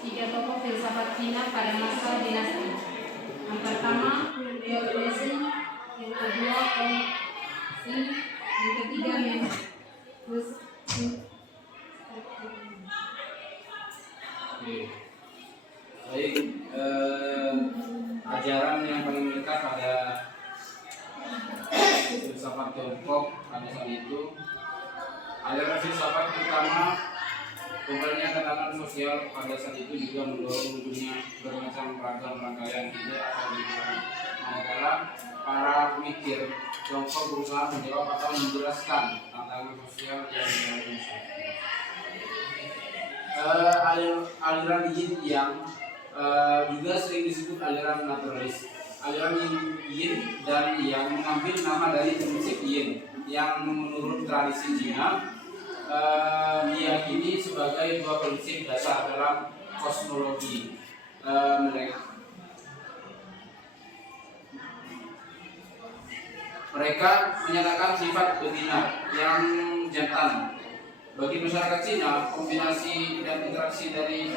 tiga tokoh filsafat Cina pada masa dinasti. Yang pertama Liu Cixin, yang kedua Gong Xi, yang ketiga Mencius. Baik, ajaran yang paling melekat pada filsafat Tiongkok pada saat itu, aliran filsafat utama kembalinya tatanan sosial pada saat itu juga mendorong munculnya bermacam ragam rangkaian ide atau pikiran. Manakala para pemikir Tiongkok berusaha menjawab atau menjelaskan tantangan sosial yang dihadapi masyarakat. Aliran Yin Yang juga sering disebut aliran naturalis. Aliran Yin dan Yang mengambil nama dari prinsip Yin yang menurut tradisi Cina diyakini sebagai dua prinsip dasar dalam kosmologi mereka menyatakan sifat betina yang jantan. Bagi masyarakat Cina, kombinasi dan interaksi dari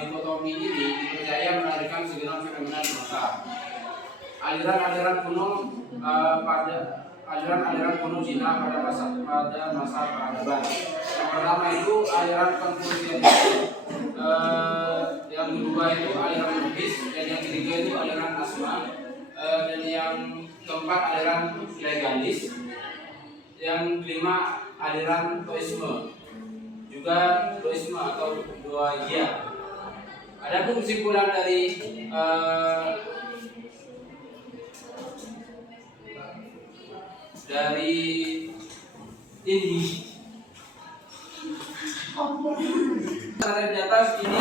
dikotomi ini dipercaya melahirkan segenap fenomena semesta. Aliran-aliran kuno Cina pada masa peradaban. Yang pertama itu aliran Konfusianisme, yang kedua itu aliran Buddhis, dan yang ketiga itu aliran Asma, dan yang keempat aliran legalis, yang kelima aliran Taoisme, juga Taoisme atau Doaya. Adapun kesimpulan dari ini di atas ini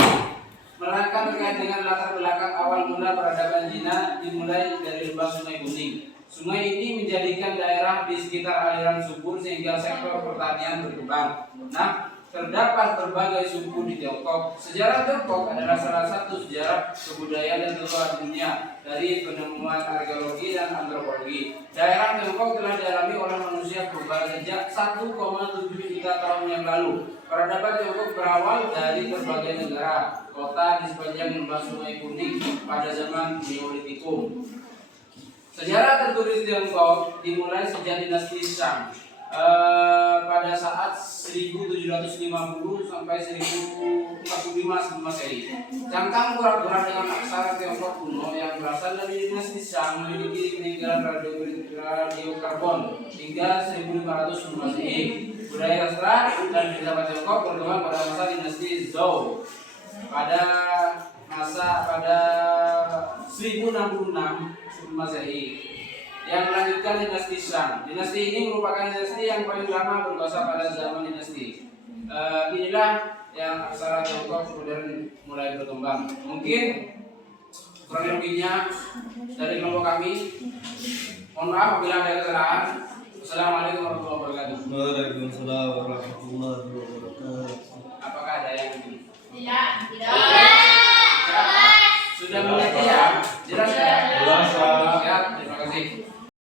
menerangkan terkait dengan latar belakang awal mula peradaban Cina dimulai dari lembah Sungai Kuning. Sungai ini menjadikan daerah di sekitar aliran subur sehingga sektor pertanian berkembang. Nah, terdapat berbagai suku di Tiongkok. Sejarah Tiongkok adalah salah satu sejarah kebudayaan dan keluaran dunia dari penemuan arkeologi dan antropologi. Daerah Tiongkok telah dialami oleh manusia purba sejak 1,7 juta tahun yang lalu. Peradaban Tiongkok berawal dari berbagai negara, kota di sepanjang lembah Sungai Kuning pada zaman Neolitikum. Sejarah tertulis Tiongkok dimulai sejak dinasti Shang pada saat 1750 sampai 1045 sebelum Masehi. Cangkang kurak-kurak dengan aksara Tiongkok kuno yang berasal dari dinasti Shang memiliki peninggalan radiokarbon hingga 1500 sebelum Masehi. Budaya sastra dan filsafat Tiongkok berkembang pada masa dinasti Zhou pada 1066 sebelum Masehi, yang melanjutkan dinasti Shang. Dinasti ini merupakan dinasti yang paling lama berkuasa pada zaman dinasti. Inilah yang aksara Tiongkok modern mulai berkembang. Mungkin kurang lebihnya dari kelompok kami. Mohon maaf apabila ada kesalahan. Assalamualaikum warahmatullahi wabarakatuh. Waalaikumsalam warahmatullahi wabarakatuh. Apakah ada yang ini? Tidak. Sudah mengerti ya? Jelas ya?